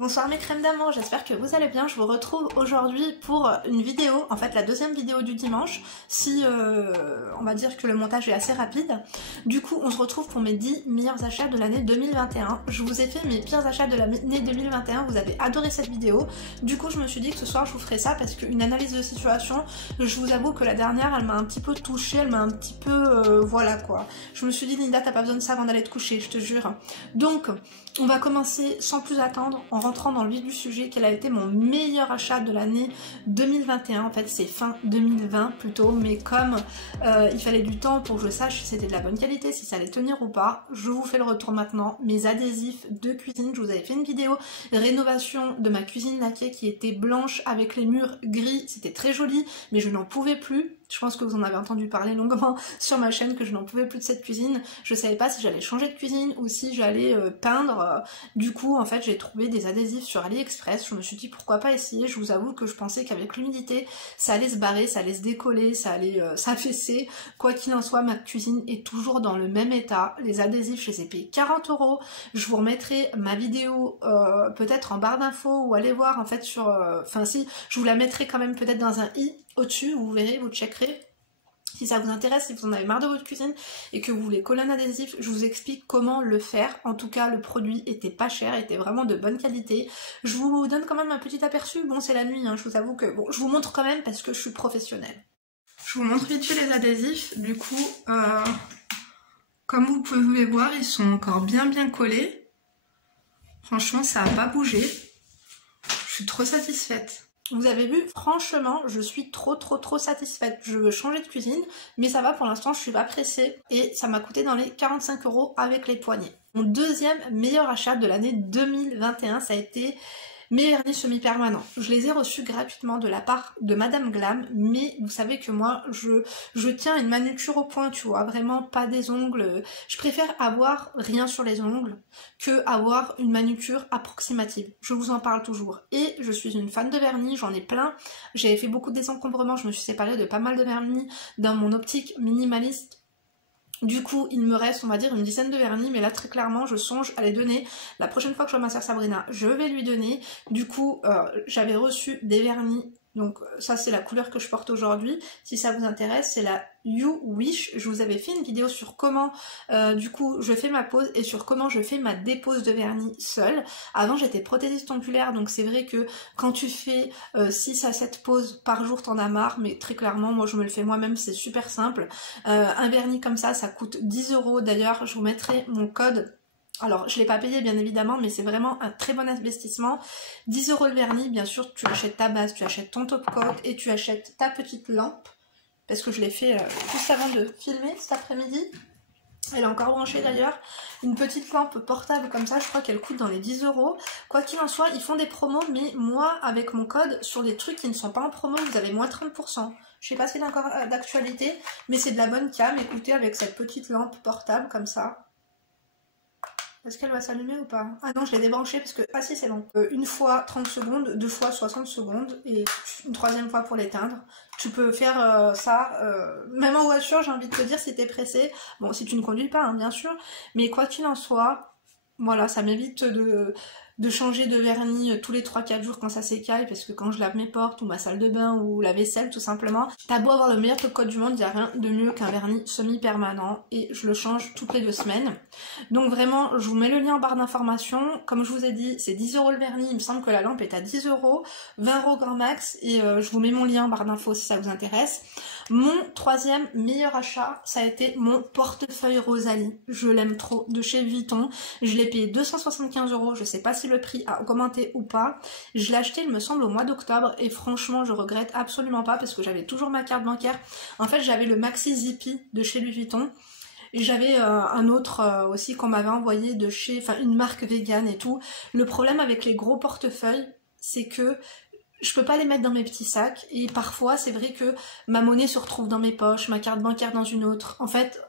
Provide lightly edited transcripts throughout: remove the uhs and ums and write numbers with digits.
Bonsoir mes crèmes d'amour, j'espère que vous allez bien. Je vous retrouve aujourd'hui pour une vidéo, en fait la deuxième vidéo du dimanche, si on va dire que le montage est assez rapide. Du coup on se retrouve pour mes 10 meilleurs achats de l'année 2021. Je vous ai fait mes pires achats de l'année 2021, vous avez adoré cette vidéo. Du coup je me suis dit que ce soir je vous ferai ça parce qu'une analyse de situation, je vous avoue que la dernière elle m'a un petit peu touchée, elle m'a un petit peu... voilà quoi. Je me suis dit Linda t'as pas besoin de ça avant d'aller te coucher, je te jure. Donc on va commencer sans plus attendre en rentrant dans le vif du sujet. Quel a été mon meilleur achat de l'année 2021? En fait c'est fin 2020 plutôt, mais comme il fallait du temps pour que je sache si c'était de la bonne qualité, si ça allait tenir ou pas, je vous fais le retour maintenant. Mes adhésifs de cuisine, je vous avais fait une vidéo rénovation de ma cuisine laquée qui était blanche avec les murs gris, c'était très joli mais je n'en pouvais plus. Je pense que vous en avez entendu parler longuement sur ma chaîne que je n'en pouvais plus de cette cuisine. Je savais pas si j'allais changer de cuisine ou si j'allais peindre. Du coup, en fait, j'ai trouvé des adhésifs sur AliExpress. Je me suis dit pourquoi pas essayer. Je vous avoue que je pensais qu'avec l'humidité, ça allait se barrer, ça allait se décoller, ça allait s'affaisser. Quoi qu'il en soit, ma cuisine est toujours dans le même état. Les adhésifs, je les ai payés 40 €. Je vous remettrai ma vidéo peut-être en barre d'infos ou allez voir en fait sur... Enfin si, je vous la mettrai quand même peut-être dans un i au-dessus, vous verrez, vous checkerez. Si ça vous intéresse, si vous en avez marre de votre cuisine et que vous voulez coller un adhésif, je vous explique comment le faire. En tout cas, le produit était pas cher, était vraiment de bonne qualité. Je vous donne quand même un petit aperçu. Bon, c'est la nuit, hein, je vous avoue que... Bon, je vous montre quand même parce que je suis professionnelle. Je vous montre vite fait les adhésifs. Du coup, comme vous pouvez voir, ils sont encore bien collés. Franchement, ça n'a pas bougé. Je suis trop satisfaite. Vous avez vu, franchement, je suis trop satisfaite. Je veux changer de cuisine, mais ça va pour l'instant, je suis pas pressée. Et ça m'a coûté dans les 45 € avec les poignées. Mon deuxième meilleur achat de l'année 2021, ça a été mes vernis semi-permanents. Je les ai reçus gratuitement de la part de Madame Glam, mais vous savez que moi, je tiens une manucure au point, tu vois, vraiment pas des ongles. Je préfère avoir rien sur les ongles que avoir une manucure approximative. Je vous en parle toujours. Et je suis une fan de vernis, j'en ai plein. J'avais fait beaucoup de désencombrements, je me suis séparée de pas mal de vernis dans mon optique minimaliste. Du coup, il me reste, on va dire, une dizaine de vernis, mais là, très clairement, je songe à les donner. La prochaine fois que je vois ma sœur Sabrina, je vais lui donner. Du coup, j'avais reçu des vernis, donc ça, c'est la couleur que je porte aujourd'hui. Si ça vous intéresse, c'est la You Wish. Je vous avais fait une vidéo sur comment, du coup, je fais ma pose et sur comment je fais ma dépose de vernis seule. Avant, j'étais prothésiste oculaire, donc c'est vrai que quand tu fais 6 à 7 poses par jour, t'en as marre, mais très clairement, moi, je me le fais moi-même, c'est super simple. Un vernis comme ça coûte 10 €. D'ailleurs, je vous mettrai mon code. Alors, je ne l'ai pas payé bien évidemment, mais c'est vraiment un très bon investissement. 10 € le vernis, bien sûr, tu achètes ta base, tu achètes ton top coat et tu achètes ta petite lampe. Parce que je l'ai fait juste avant de filmer cet après-midi. Elle est encore branchée d'ailleurs. Une petite lampe portable comme ça, je crois qu'elle coûte dans les 10 €. Quoi qu'il en soit, ils font des promos, mais moi, avec mon code, sur les trucs qui ne sont pas en promo, vous avez moins 30%. Je sais pas si c'est encore d'actualité, mais c'est de la bonne cam. Écoutez, avec cette petite lampe portable comme ça. Est-ce qu'elle va s'allumer ou pas? Ah non, je l'ai débranchée parce que... Ah si, c'est bon. Une fois 30 secondes, deux fois 60 secondes et une troisième fois pour l'éteindre. Tu peux faire ça, même en voiture, j'ai envie de te dire, si t'es pressé. Bon, si tu ne conduis pas, hein, bien sûr. Mais quoi qu'il en soit, voilà, ça m'évite de changer de vernis tous les 3-4 jours quand ça s'écaille, parce que quand je lave mes portes ou ma salle de bain ou la vaisselle tout simplement, t'as beau avoir le meilleur top coat du monde, il n'y a rien de mieux qu'un vernis semi-permanent et je le change toutes les 2 semaines. Donc vraiment, je vous mets le lien en barre d'information. Comme je vous ai dit, c'est 10 € le vernis, il me semble que la lampe est à 10 €, 20 € grand max et je vous mets mon lien en barre d'infos si ça vous intéresse. Mon troisième meilleur achat, ça a été mon portefeuille Rosalie. Je l'aime trop, de chez Vuitton. Je l'ai payé 275 €, je sais pas si le prix a augmenté ou pas. Je l'ai acheté, il me semble, au mois d'octobre et franchement, je regrette absolument pas parce que j'avais toujours ma carte bancaire. En fait, j'avais le Maxi Zippy de chez Louis Vuitton. Et j'avais un autre aussi qu'on m'avait envoyé de chez, enfin une marque vegan et tout. Le problème avec les gros portefeuilles, c'est que je peux pas les mettre dans mes petits sacs et parfois c'est vrai que ma monnaie se retrouve dans mes poches, ma carte bancaire dans une autre. En fait,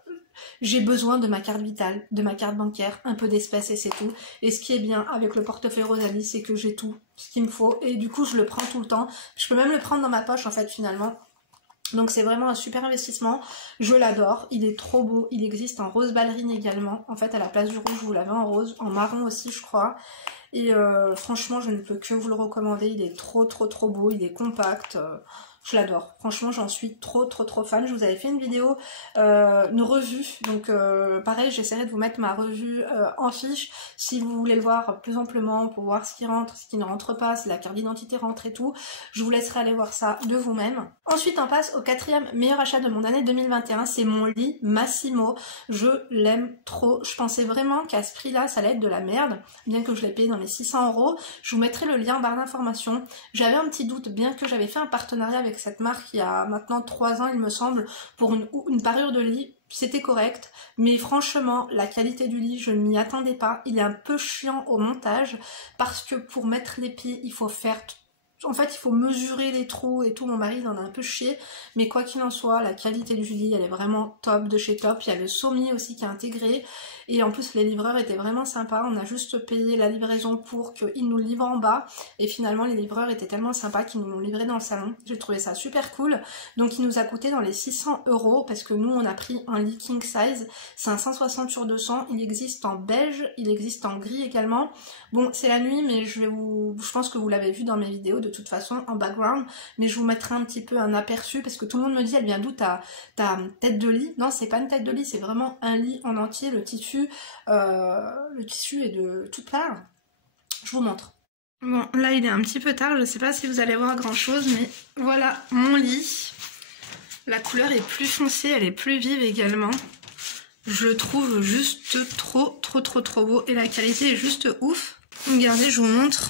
j'ai besoin de ma carte vitale, de ma carte bancaire, un peu d'espèces et c'est tout. Et ce qui est bien avec le portefeuille Rosalie, c'est que j'ai tout ce qu'il me faut et du coup je le prends tout le temps. Je peux même le prendre dans ma poche en fait finalement. Donc c'est vraiment un super investissement, je l'adore, il est trop beau, il existe en rose ballerine également, en fait à la place du rouge vous l'avez en rose, en marron aussi je crois, et franchement je ne peux que vous le recommander, il est trop beau, il est compact, je l'adore, franchement j'en suis trop fan. Je vous avais fait une vidéo, une revue, donc pareil j'essaierai de vous mettre ma revue en fiche, si vous voulez le voir plus amplement, pour voir ce qui rentre, ce qui ne rentre pas, si la carte d'identité rentre et tout, je vous laisserai aller voir ça de vous-même. Ensuite on passe au quatrième meilleur achat de mon année 2021, c'est mon lit Massimo, je l'aime trop, je pensais vraiment qu'à ce prix là ça allait être de la merde, bien que je l'ai payé dans les 600 €, je vous mettrai le lien en barre d'informations. J'avais un petit doute, bien que j'avais fait un partenariat avec cette marque il y a maintenant 3 ans il me semble, pour une parure de lit, c'était correct, mais franchement la qualité du lit je ne m'y attendais pas, il est un peu chiant au montage, parce que pour mettre les pieds il faut faire... En fait, il faut mesurer les trous et tout, mon mari il en a un peu chié, mais quoi qu'il en soit, la qualité du lit, elle est vraiment top de chez top. Il y a le Somi aussi qui est intégré, et en plus les livreurs étaient vraiment sympas, on a juste payé la livraison pour qu'ils nous le livrent en bas, et finalement les livreurs étaient tellement sympas qu'ils nous l'ont livré dans le salon. J'ai trouvé ça super cool, donc il nous a coûté dans les 600 €, parce que nous on a pris un lit king size, c'est un 160 sur 200, il existe en beige, il existe en gris également. Bon, c'est la nuit, mais je pense que vous l'avez vu dans mes vidéos de toute façon en background, mais je vous mettrai un petit peu un aperçu, parce que tout le monde me dit elle vient d'où ta tête de lit? Non, c'est pas une tête de lit, c'est vraiment un lit en entier, le tissu est de toute part. Je vous montre. Bon, là il est un petit peu tard, je sais pas si vous allez voir grand chose, mais voilà mon lit. La couleur est plus foncée, elle est plus vive également. Je le trouve juste trop beau, et la qualité est juste ouf. Regardez, je vous montre.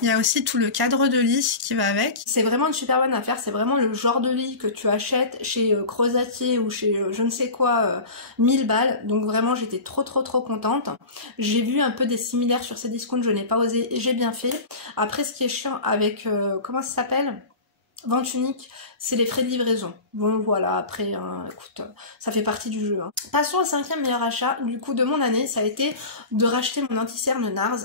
Il y a aussi tout le cadre de lit qui va avec. C'est vraiment une super bonne affaire, c'est vraiment le genre de lit que tu achètes chez Crozatier ou chez je ne sais quoi, 1000 balles. Donc vraiment j'étais trop contente. J'ai vu un peu des similaires sur ces discounts, je n'ai pas osé et j'ai bien fait. Après ce qui est chiant avec, comment ça s'appelle ? Vente unique, c'est les frais de livraison. Bon voilà, après, hein, écoute, ça fait partie du jeu. Hein. Passons au cinquième meilleur achat du coup de mon année, ça a été de racheter mon anti-cerne NARS.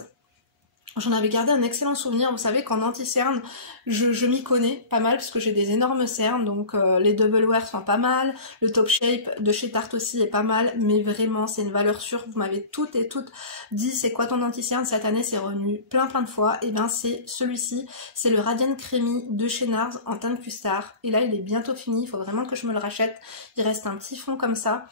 J'en avais gardé un excellent souvenir, vous savez qu'en anti-cerne, je m'y connais pas mal parce que j'ai des énormes cernes, donc les double wear sont pas mal, le top shape de chez Tarte aussi est pas mal, mais vraiment c'est une valeur sûre, vous m'avez toutes dit c'est quoi ton anti-cerne cette année, c'est revenu plein de fois, et bien c'est celui-ci, c'est le Radiant Creamy de chez NARS en teinte custard, et là il est bientôt fini, il faut vraiment que je me le rachète, il reste un petit fond comme ça,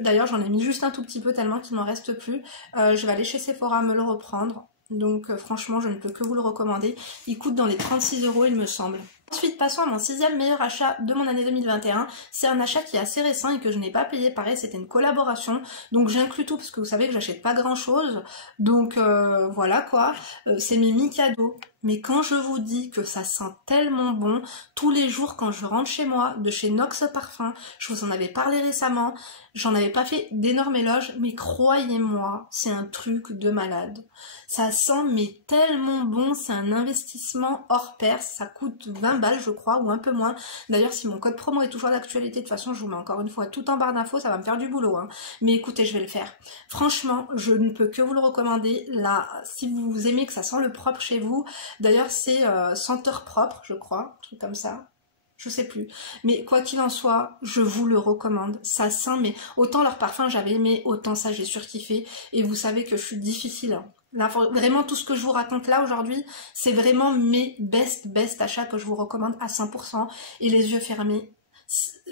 d'ailleurs j'en ai mis juste un tout petit peu tellement qu'il m'en reste plus, je vais aller chez Sephora me le reprendre. Donc franchement je ne peux que vous le recommander, il coûte dans les 36 € il me semble. Ensuite passons à mon sixième meilleur achat de mon année 2021, c'est un achat qui est assez récent et que je n'ai pas payé, pareil c'était une collaboration, donc j'inclus tout parce que vous savez que j'achète pas grand chose, donc voilà quoi, c'est mes Mikado. Mais quand je vous dis que ça sent tellement bon, tous les jours quand je rentre chez moi, de chez Nox Parfum, je vous en avais parlé récemment, j'en avais pas fait d'énormes éloges, mais croyez-moi, c'est un truc de malade. Ça sent mais tellement bon, c'est un investissement hors pair, ça coûte 20 balles je crois, ou un peu moins. D'ailleurs si mon code promo est toujours d'actualité, de toute façon je vous mets encore une fois tout en barre d'infos, ça va me faire du boulot. Hein. Mais écoutez, je vais le faire. Franchement, je ne peux que vous le recommander. Là, si vous aimez que ça sent le propre chez vous, d'ailleurs c'est senteur propre je crois, un truc comme ça. Je sais plus, mais quoi qu'il en soit, je vous le recommande, ça sent, mais autant leur parfum j'avais aimé, autant ça j'ai surkiffé, et vous savez que je suis difficile, hein. Là, vraiment tout ce que je vous raconte là aujourd'hui, c'est vraiment mes best achats que je vous recommande à 100%, et les yeux fermés.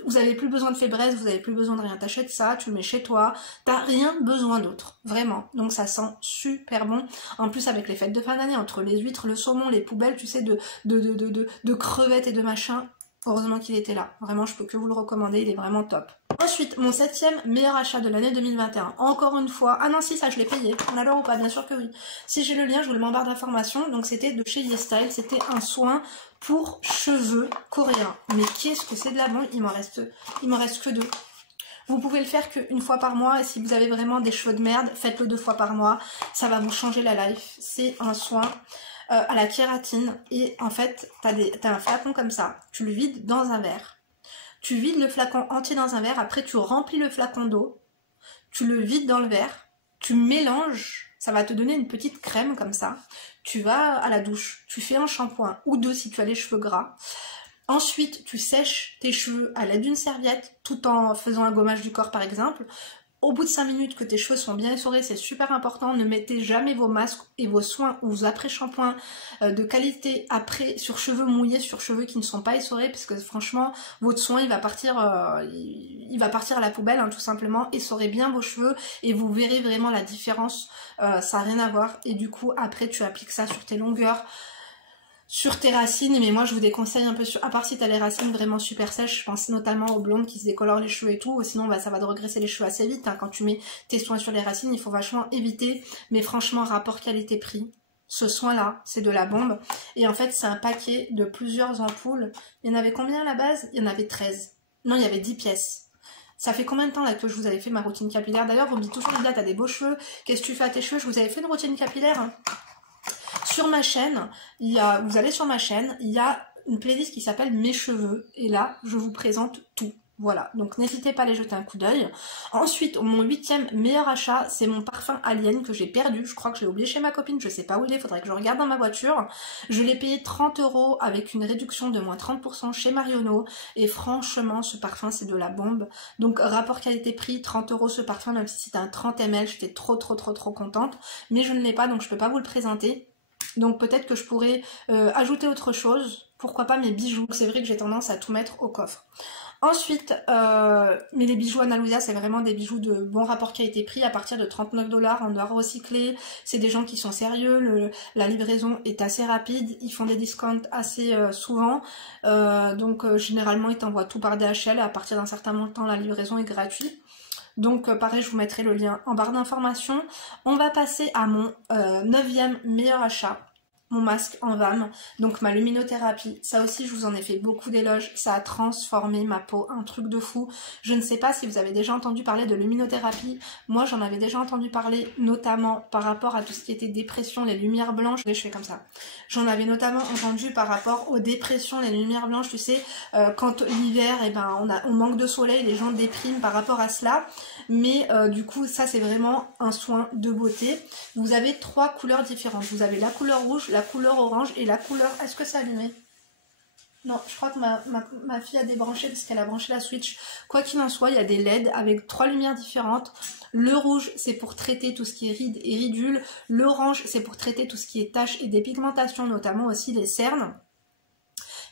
Vous avez plus besoin de fébreze, vous avez plus besoin de rien, t'achètes ça, tu le mets chez toi, t'as rien besoin d'autre, vraiment, donc ça sent super bon, en plus avec les fêtes de fin d'année, entre les huîtres, le saumon, les poubelles, tu sais, de crevettes et de machin, heureusement qu'il était là, vraiment je peux que vous le recommander, il est vraiment top. Ensuite, mon septième meilleur achat de l'année 2021, encore une fois, ah non si ça je l'ai payé, on a l'heure ou pas, bien sûr que oui, si j'ai le lien je vous le mets en barre d'informations, donc c'était de chez YesStyle, c'était un soin pour cheveux coréens, mais qu'est-ce que c'est de la bombe, il m'en reste que 2. Vous pouvez le faire qu'une fois par mois, et si vous avez vraiment des cheveux de merde, faites-le 2 fois par mois, ça va vous changer la life, c'est un soin à la kératine, et en fait t'as un flacon comme ça, tu le vides dans un verre, tu vides le flacon entier dans un verre, après tu remplis le flacon d'eau, tu le vides dans le verre, tu mélanges, ça va te donner une petite crème comme ça, tu vas à la douche, tu fais un shampoing ou 2 si tu as les cheveux gras, Ensuite, tu sèches tes cheveux à l'aide d'une serviette, tout en faisant un gommage du corps par exemple. Au bout de 5 minutes que tes cheveux sont bien essorés, c'est super important, ne mettez jamais vos masques et vos soins ou vos après-shampoings de qualité après sur cheveux mouillés, sur cheveux qui ne sont pas essorés, parce que franchement, votre soin il va partir à la poubelle, hein, tout simplement. Essorez bien vos cheveux et vous verrez vraiment la différence, ça n'a rien à voir. Et du coup, après tu appliques ça sur tes longueurs, sur tes racines, mais moi je vous déconseille un peu, à part si t'as les racines vraiment super sèches, je pense notamment aux blondes qui se décolorent les cheveux et tout, sinon bah, ça va te regresser les cheveux assez vite, hein. Quand tu mets tes soins sur les racines, il faut vachement éviter, mais franchement rapport qualité-prix, ce soin là, c'est de la bombe, et en fait c'est un paquet de plusieurs ampoules. Il y en avait combien à la base? Il y en avait 13, non il y avait 10 pièces. Ça fait combien de temps là que je vous avais fait ma routine capillaire? D'ailleurs vous me dites toujours Lydia t'as des beaux cheveux, qu'est-ce que tu fais à tes cheveux? Je vous avais fait une routine capillaire, hein. Sur ma chaîne, vous allez sur ma chaîne, il y a une playlist qui s'appelle Mes cheveux, et là, je vous présente tout. Voilà, donc n'hésitez pas à aller jeter un coup d'œil. Ensuite, mon 8e meilleur achat, c'est mon parfum Alien que j'ai perdu. Je crois que je l'ai oublié chez ma copine, je sais pas où il est, faudrait que je regarde dans ma voiture. Je l'ai payé 30 € avec une réduction de moins 30% chez Marionneau. Et franchement, ce parfum, c'est de la bombe. Donc, rapport qualité-prix, 30 € ce parfum, même si c'était un 30 ml, j'étais trop contente. Mais je ne l'ai pas, donc je peux pas vous le présenter. Donc peut-être que je pourrais ajouter autre chose, pourquoi pas mes bijoux. C'est vrai que j'ai tendance à tout mettre au coffre. Ensuite, mais les bijoux Analusia, c'est vraiment des bijoux de bon rapport qualité-prix à partir de 39 $ en doigts recyclés. C'est des gens qui sont sérieux, la livraison est assez rapide, ils font des discounts assez souvent. Donc généralement, ils t'envoient tout par DHL et à partir d'un certain montant, la livraison est gratuite. Donc pareil, je vous mettrai le lien en barre d'informations. On va passer à mon 9e meilleur achat, mon masque en VAM, donc ma luminothérapie. Ça aussi, je vous en ai fait beaucoup d'éloges, ça a transformé ma peau, un truc de fou. Je ne sais pas si vous avez déjà entendu parler de luminothérapie. Moi, j'en avais déjà entendu parler, notamment par rapport à tout ce qui était dépression, les lumières blanches. Je fais comme ça. J'en avais notamment entendu par rapport aux dépressions, les lumières blanches, tu sais, quand l'hiver, eh ben, on manque de soleil, les gens dépriment par rapport à cela. Mais du coup, ça c'est vraiment un soin de beauté. Vous avez 3 couleurs différentes. Vous avez la couleur rouge, la couleur orange et la couleur... Est-ce que c'est allumé? Non, je crois que ma fille a débranché parce qu'elle a branché la Switch. Quoi qu'il en soit, il y a des LED avec 3 lumières différentes. Le rouge, c'est pour traiter tout ce qui est rides et ridules. L'orange, c'est pour traiter tout ce qui est taches et dépigmentation, notamment aussi les cernes,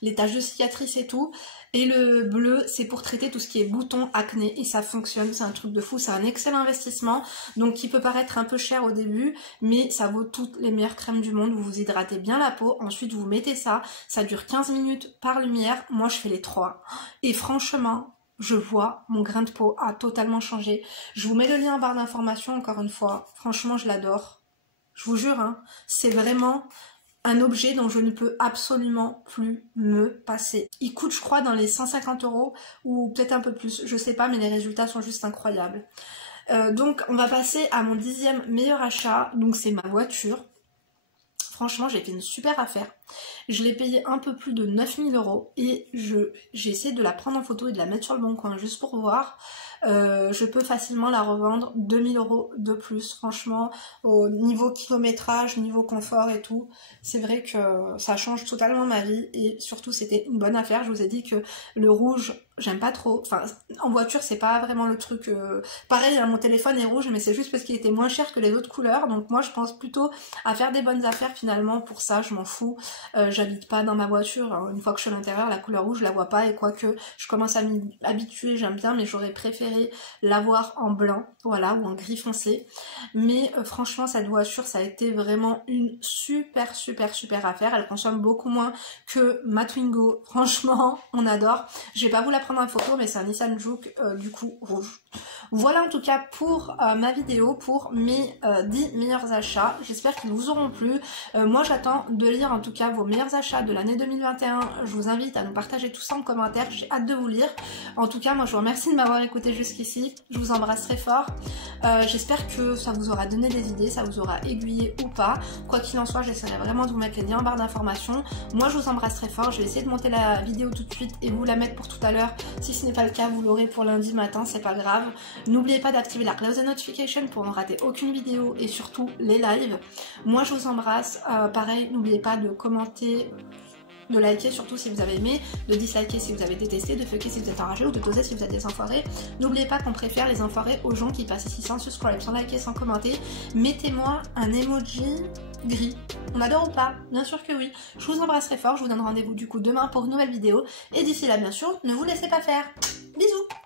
les taches de cicatrices et tout. Et le bleu, c'est pour traiter tout ce qui est boutons, acné, et ça fonctionne, c'est un truc de fou, c'est un excellent investissement, donc qui peut paraître un peu cher au début, mais ça vaut toutes les meilleures crèmes du monde. Vous vous hydratez bien la peau, ensuite vous mettez ça dure 15 minutes par lumière, moi je fais les 3, et franchement, je vois mon grain de peau a totalement changé. Je vous mets le lien en barre d'informations, encore une fois, franchement je l'adore, je vous jure, hein, c'est vraiment... un objet dont je ne peux absolument plus me passer. Il coûte, je crois, dans les 150 € ou peut-être un peu plus, je sais pas, mais les résultats sont juste incroyables. Donc on va passer à mon 10e meilleur achat, donc c'est ma voiture. Franchement, j'ai fait une super affaire. Je l'ai payé un peu plus de 9000 € et j'ai essayé de la prendre en photo et de la mettre sur le bon coin juste pour voir. Je peux facilement la revendre 2000 € de plus, franchement, au niveau kilométrage, niveau confort et tout. C'est vrai que ça change totalement ma vie et surtout c'était une bonne affaire. Je vous ai dit que le rouge, j'aime pas trop, enfin en voiture c'est pas vraiment le truc, pareil hein, mon téléphone est rouge mais c'est juste parce qu'il était moins cher que les autres couleurs, donc moi je pense plutôt à faire des bonnes affaires finalement. Pour ça je m'en fous, j'habite pas dans ma voiture, hein. Une fois que je suis à l'intérieur la couleur rouge je la vois pas, et quoique je commence à m'y habituer, j'aime bien, mais j'aurais préféré l'avoir en blanc, voilà, ou en gris foncé. Mais franchement cette voiture ça a été vraiment une super affaire, elle consomme beaucoup moins que ma Twingo, franchement on adore. Je vais pas vous la prendre en photo mais c'est un Nissan Juke du coup rouge. Voilà en tout cas pour ma vidéo, pour mes 10 meilleurs achats, j'espère qu'ils vous auront plu. Moi j'attends de lire en tout cas vos meilleurs achats de l'année 2021, je vous invite à nous partager tout ça en commentaire, j'ai hâte de vous lire. En tout cas moi je vous remercie de m'avoir écouté jusqu'ici, je vous embrasse très fort, j'espère que ça vous aura donné des idées, ça vous aura aiguillé ou pas. Quoi qu'il en soit, j'essaierai vraiment de vous mettre les liens en barre d'informations. Moi je vous embrasse très fort, je vais essayer de monter la vidéo tout de suite et vous la mettre pour tout à l'heure. Si ce n'est pas le cas, vous l'aurez pour lundi matin, c'est pas grave. N'oubliez pas d'activer la cloche de notification pour ne rater aucune vidéo et surtout les lives. Moi je vous embrasse, pareil, n'oubliez pas de commenter de liker surtout si vous avez aimé, de disliker si vous avez détesté, de fucker si vous êtes enragé ou de doser si vous êtes des enfoirés. N'oubliez pas qu'on préfère les enfoirés aux gens qui passent ici sans subscribe, sans liker, sans commenter. Mettez-moi un emoji gris. On adore ou pas? Bien sûr que oui. Je vous embrasserai fort, je vous donne rendez-vous du coup demain pour une nouvelle vidéo. Et d'ici là, bien sûr, ne vous laissez pas faire. Bisous!